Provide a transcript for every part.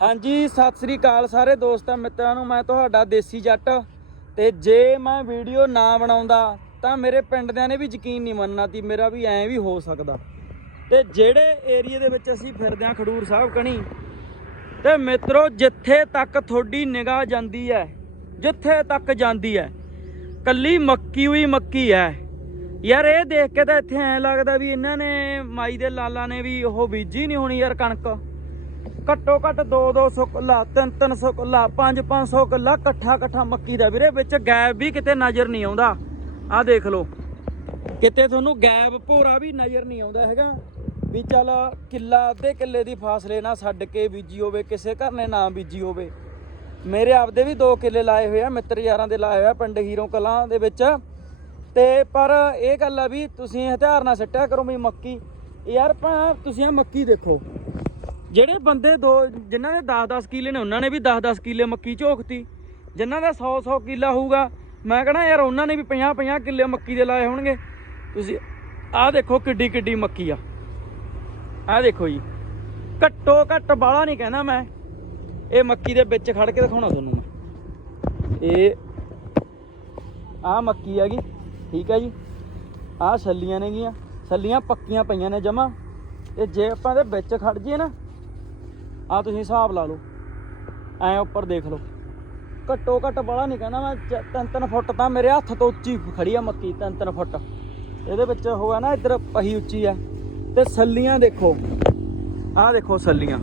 ਹਾਂਜੀ, ਸਤਿ ਸ੍ਰੀ ਅਕਾਲ ਸਾਰੇ ਦੋਸਤਾਂ, ਮਿੱਤਰਾਂ ਨੂੰ, ਮੈਂ ਤੁਹਾਡਾ ਦੇਸੀ ਜੱਟ। ਤੇ ਜੇ ਮੈਂ ਵੀਡੀਓ ਨਾ ਬਣਾਉਂਦਾ, ਤਾਂ ਮੇਰੇ ਪਿੰਡ ਦਿਆਂ ਨੇ ਵੀ ਯਕੀਨ ਨਹੀਂ ਮੰਨਣਾ ਸੀ ਮੇਰਾ ਵੀ ਐਂ ਵੀ ਹੋ ਸਕਦਾ। ਤੇ ਜਿਹੜੇ ਏਰੀਏ ਦੇ ਵਿੱਚ ਅਸੀਂ ਫਿਰਦੇ ਹਾਂ, ਖਡੂਰ ਸਾਹਿਬ ਕਣੀ, ਤੇ ਮਿੱਤਰੋ, ਜਿੱਥੇ ਤੱਕ ਤੁਹਾਡੀ ਨਿਗਾਹ ਜਾਂਦੀ ਹੈ, ਜਿੱਥੇ ਤੱਕ ਜਾਂਦੀ ਹੈ, ਕੱਲੀ ਮੱਕੀ ਹੋਈ ਮੱਕੀ ਹੈ। ਯਾਰ, ਇਹ ਦੇਖ ਕੇ ਤਾਂ ਇੱਥੇ ਐਂ ਲੱਗਦਾ ਵੀ ਇਹਨਾਂ ਨੇ, ਮਾਈ ਦੇ ਲਾਲਾ ਨੇ ਵੀ ਉਹ ਬੀਜੀ ਨਹੀਂ ਹੋਣੀ ਯਾਰ ਕਣਕ। ਘੱਟੋ ਘੱਟ 2-200 ਕਿੱਲਾ 3-300 ਕਿੱਲਾ 5-500 ਕਿੱਲਾ, ਇਕੱਠਾ ਇਕੱਠਾ ਮੱਕੀ ਦਾ ਵੀਰੇ, ਵਿੱਚ ਗੈਬ ਵੀ ਕਿਤੇ ਨਜ਼ਰ ਨਹੀਂ ਆਉਂਦਾ। ਆਹ ਦੇਖ ਲਓ। ਕਿਤੇ ਤੁਹਾਨੂੰ ਗੈਬ ਭੋਰਾ ਵੀ ਨਜ਼ਰ ਨਹੀਂ ਆਉਂਦਾ ਹੈਗਾ। ਵੀ ਚੱਲ ਕਿੱਲਾ, ਅੱਧੇ ਕਿੱਲੇ ਦੀ ਫਾਸਲੇ ਨਾਲ ਛੱਡ ਕੇ ਬੀਜੀ ਹੋਵੇ, ਕਿਸੇ ਘਰ ਨੇ ਨਾ ਬੀਜੀ ਹੋਵੇ। ਮੇਰੇ ਆਪਦੇ ਵੀ 2 ਕਿੱਲੇ ਲਾਏ ਹੋਏ ਆ, ਮਿੱਤਰ ਯਾਰਾਂ ਦੇ ਲਾਏ ਹੋਏ ਆ, ਪਿੰਡ ਹੀਰੋ ਕਲਾਂ ਦੇ ਵਿੱਚ। ਤੇ ਪਰ ਇਹ ਗੱਲ ਆ ਵੀ ਤੁਸੀਂ ਹਥਿਆਰ ਨਾਲ ਸੱਟਿਆ ਕਰੋ ਵੀ ਮੱਕੀ। ਯਾਰ ਭਾ ਤੁਸੀਂ ਆ ਮੱਕੀ ਦੇਖੋ। ਜਿਹੜੇ ਬੰਦੇ ਦੋ, ਜਿਨ੍ਹਾਂ ਦੇ 10-10 ਕਿੱਲੇ ਨੇ, ਉਹਨਾਂ ਨੇ ਵੀ 10-10 ਕਿੱਲੇ ਮੱਕੀ ਝੋਕਤੀ ਜਿਨ੍ਹਾਂ ਦਾ 100-100 ਕਿੱਲਾ ਹੋਊਗਾ, ਮੈਂ ਕਹਣਾ ਯਾਰ, ਉਹਨਾਂ ਨੇ ਵੀ 50-50 ਕਿੱਲੇ ਮੱਕੀ ਦੇ ਲਾਏ ਹੋਣਗੇ। ਤੁਸੀਂ, ਆਹ ਦੇਖੋ ਕਿੱਡੀ ਕਿੱਡੀ ਮੱਕੀ ਆ। ਆਹ ਦੇਖੋ ਜੀ। ਘੱਟੋ ਘੱਟ ਬਾਲਾ ਨਹੀਂ ਕਹਿੰਦਾ ਮੈਂ। ਇਹ ਮੱਕੀ ਦੇ ਵਿੱਚ ਖੜ ਕੇ ਦਿਖਾਉਣਾ ਤੁਹਾਨੂੰ ਮੈਂ। ਇਹ, ਆਹ ਮੱਕੀ ਹੈਗੀ। ਠੀਕ ਹੈ ਜੀ। ਆਹ ਛੱਲੀਆਂ ਨੇਗੀਆਂ। ਛੱਲੀਆਂ ਪੱਕੀਆਂ ਪਈਆਂ ਨੇ ਜਮਾ। ਤੇ ਜੇ ਆਪਾਂ ਦੇ ਵਿੱਚ ਖੜ ਜੀਏ ਨਾ ਆ ਤੁਸੀਂ ਹਿਸਾਬ ਲਾ ਲਓ। ਐ ਉੱਪਰ ਦੇਖ ਲਓ। ਘੱਟੋ ਘੱਟ ਬੜਾ ਨਹੀਂ ਕਹਿੰਦਾ ਮੈਂ 3-3 ਫੁੱਟ ਤਾਂ ਮੇਰੇ ਹੱਥ ਤੋਂ ਉੱਚੀ ਖੜੀ ਆ ਮੱਕੀ 3-3 ਫੁੱਟ। ਇਹਦੇ ਵਿੱਚ ਹੋਇਆ ਨਾ, ਇੱਧਰ ਪਹੀ ਉੱਚੀ ਆ। ਤੇ ਸੱਲੀਆਂ ਦੇਖੋ। ਆਹ ਦੇਖੋ ਸੱਲੀਆਂ।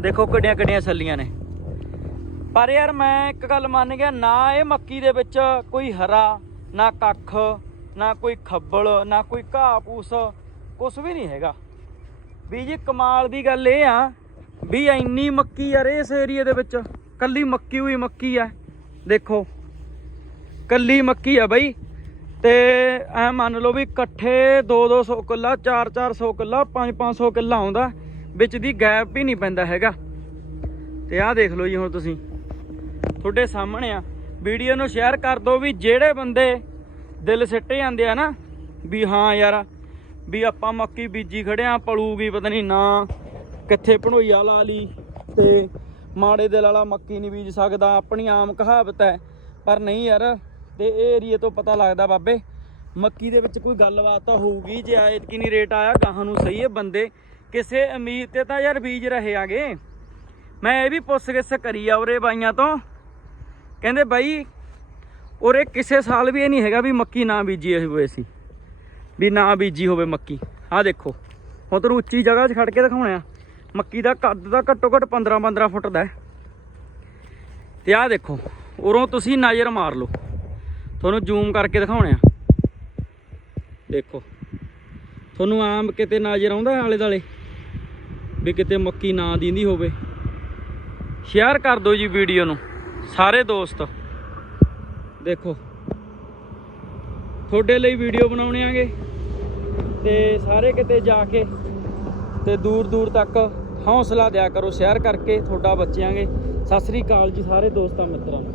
ਦੇਖੋ ਕਿੱਡੀਆਂ ਕਿੱਡੀਆਂ ਸੱਲੀਆਂ ਨੇ। ਪਰ ਯਾਰ ਮੈਂ ਇੱਕ ਗੱਲ ਮੰਨ ਗਿਆ, ਨਾ ਇਹ ਮੱਕੀ ਦੇ ਵਿੱਚ ਕੋਈ ਹਰਾ, ਨਾ ਕੱਖ, ਨਾ ਕੋਈ ਖੱਬਲ, ਨਾ ਕੋਈ ਘਾਹ ਪੂਸ ਕੁਝ ਵੀ ਨਹੀਂ ਹੈਗਾ। ਵੀ ਜੀ ਕਮਾਲ ਦੀ ਗੱਲ ਇਹ ਆ ਵੀ ਇੰਨੀ ਮੱਕੀ ਯਾਰ ਇਸ ਏਰੀਏ ਦੇ ਵਿੱਚ, ਕੱਲੀ ਮੱਕੀ ਹੋਈ ਮੱਕੀ ਆ। ਦੇਖੋ, ਕੱਲੀ ਮੱਕੀ ਆ ਬਈ। ਤੇ ਐ ਮੰਨ ਲਓ ਵੀ ਇਕੱਠੇ 2-200 ਕਿੱਲਾ 4-400 ਕਿੱਲਾ 5-500 ਕਿੱਲਾ ਆਉਂਦਾ, ਵਿੱਚ ਦੀ ਗੈਪ ਵੀ ਨਹੀਂ ਪੈਂਦਾ ਹੈਗਾ। ਤੇ ਆਹ ਦੇਖ ਲਓ ਜੀ ਹੁਣ ਤੁਸੀਂ। ਤੁਹਾਡੇ ਸਾਹਮਣੇ ਆ। ਵੀਡੀਓ ਨੂੰ ਸ਼ੇਅਰ ਕਰ ਦਿਓ ਵੀ ਜਿਹੜੇ ਬੰਦੇ ਦਿਲ ਸਿੱਟੇ ਜਾਂਦੇ ਆ ਨਾ, ਵੀ ਹਾਂ ਯਾਰ ਵੀ ਆਪਾਂ ਮੱਕੀ ਬੀਜੀ ਖੜਿਆ, ਪਲੂਗੀ ਪਤਾ ਨਹੀਂ ਨਾ ਕਿੱਥੇ ਭਣੋਈਆ ਲਾ ਲਈ ਤੇ ਮਾੜੇ ਦਿਲ ਵਾਲਾ ਮੱਕੀ ਨਹੀਂ ਬੀਜ ਸਕਦਾ, ਆਪਣੀ ਆਮ ਕਹਾਵਤ ਹੈ। ਪਰ ਨਹੀਂ ਯਾਰ, ਤੇ ਇਹ ਏਰੀਏ ਤੋਂ ਪਤਾ ਲੱਗਦਾ ਬਾਬੇ, ਮੱਕੀ ਦੇ ਵਿੱਚ ਕੋਈ ਗੱਲਬਾਤ ਤਾਂ ਹੋਊਗੀ, ਜੇ ਐਤਕੀ ਨਹੀਂ ਰੇਟ ਆਇਆ, ਗਾਹਾਂ ਨੂੰ ਸਹੀ ਹੈ ਬੰਦੇ। ਕਿਸੇ ਉਮੀਦ ਤੇ ਤਾਂ ਯਾਰ ਬੀਜ ਰਹੇ ਆਗੇ। ਮੈਂ ਇਹ ਵੀ ਪੁੱਛ ਗਿੱਛ ਕਰੀ ਆ ਉਰੇ ਬਾਈਆਂ ਤੋਂ। ਕਹਿੰਦੇ ਬਾਈ, ਉਰੇ ਕਿਸੇ ਸਾਲ ਵੀ ਇਹ ਨਹੀਂ ਹੈਗਾ ਵੀ ਮੱਕੀ ਨਾ ਬੀਜੀ ਹੋਏ ਸੀ। ਵੀ ਨਾ ਬੀਜੀ ਹੋਵੇ ਮੱਕੀ। ਆਹ ਦੇਖੋ, ਹੁਣ ਤੁਹਾਨੂੰ ਉੱਚੀ ਜਗ੍ਹਾ 'ਚ ਖੜ ਕੇ ਦਿਖਾਉਣਾ ਮੱਕੀ ਦਾ ਕੱਦ ਦਾ ਘੱਟੋ ਘੱਟ 15 15 ਫੁੱਟ ਦਾ ਹੈ। ਤੇ ਆਹ ਦੇਖੋ, ਉਰੋਂ ਤੁਸੀਂ ਨਜ਼ਰ ਮਾਰ ਲਓ। ਤੁਹਾਨੂੰ ਜ਼ੂਮ ਕਰਕੇ ਦਿਖਾਉਣਾ ਦੇਖੋ, ਤੁਹਾਨੂੰ ਆਮ ਕਿਤੇ ਨਜ਼ਰ ਆਉਂਦਾ ਆਲੇ ਦਾਲੇ ਵੀ ਕਿਤੇ ਮੱਕੀ ਨਾ ਦੀਂਦੀ ਹੋਵੇ। ਸ਼ੇਅਰ ਕਰ ਦਿਓ ਜੀ ਵੀਡੀਓ ਨੂੰ। ਸਾਰੇ ਦੋਸਤ, ਦੇਖੋ ਤੁਹਾਡੇ ਲਈ ਵੀਡੀਓ ਬਣਾਉਣੇ ਆਂਗੇ। ਤੇ ਸਾਰੇ ਕਿਤੇ ਜਾ ਕੇ ਤੇ ਦੂਰ ਦੂਰ ਤੱਕ ਹੌਸਲਾ ਦਿਆ ਕਰੋ ਸ਼ੇਅਰ ਕਰਕੇ ਤੁਹਾਡਾ ਬੱਚਿਆਂਗੇ ਸਤਿ ਸ੍ਰੀ ਅਕਾਲ ਜੀ ਸਾਰੇ ਦੋਸਤਾਂ ਮਿੱਤਰਾਂ ਨੂੰ